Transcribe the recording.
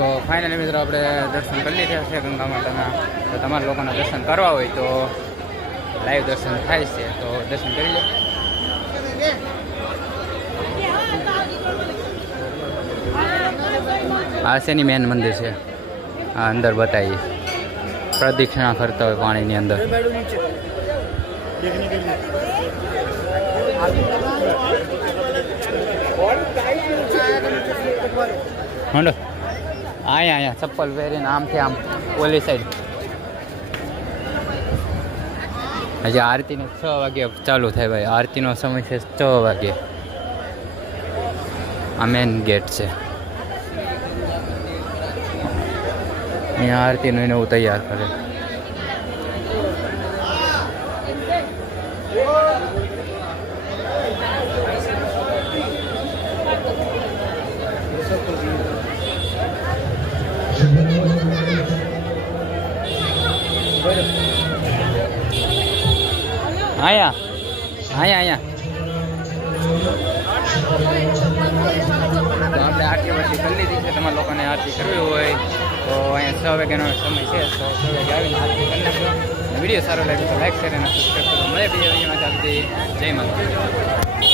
તો ફાઇનલી મિત્રો આપણે દર્શન કરી લીધા છે ગંગા માતાના. તો તમારા લોકોના દર્શન કરવા હોય તો લાઈવ દર્શન થાય છે, તો દર્શન કરી લો. આ શેની મેન મંદિર છે, આ અંદર બતાવીએ. પ્રદક્ષિણા કરતા હોય પાણીની અંદર. હંડો અહીંયા ચપ્પલ પહેરીને આમથી આમ ઓલી સાઈડ. હજી આરતીને 6 વાગે ચાલુ થાય ભાઈ. આરતીનો સમય છે 6 વાગે. આ મેન ગેટ છે. અહીંયા આરતીનું એને એવું તૈયાર કરે. અહીંયા તો આપણે આરતી વર્ષી કરી લીધી છે. તમારા લોકોને આરતી કરવી હોય તો અહીંયા 6 વાગ્યાનો સમય છે, તો 6 વાગે આવીને આરતી કરી નાખજો. વિડીયો સારો લાગ્યો તો લાઈક શેર અને સબસ્ક્રાઈબ કરો. મળે બીજા વિડીયોમાં. જય માતા.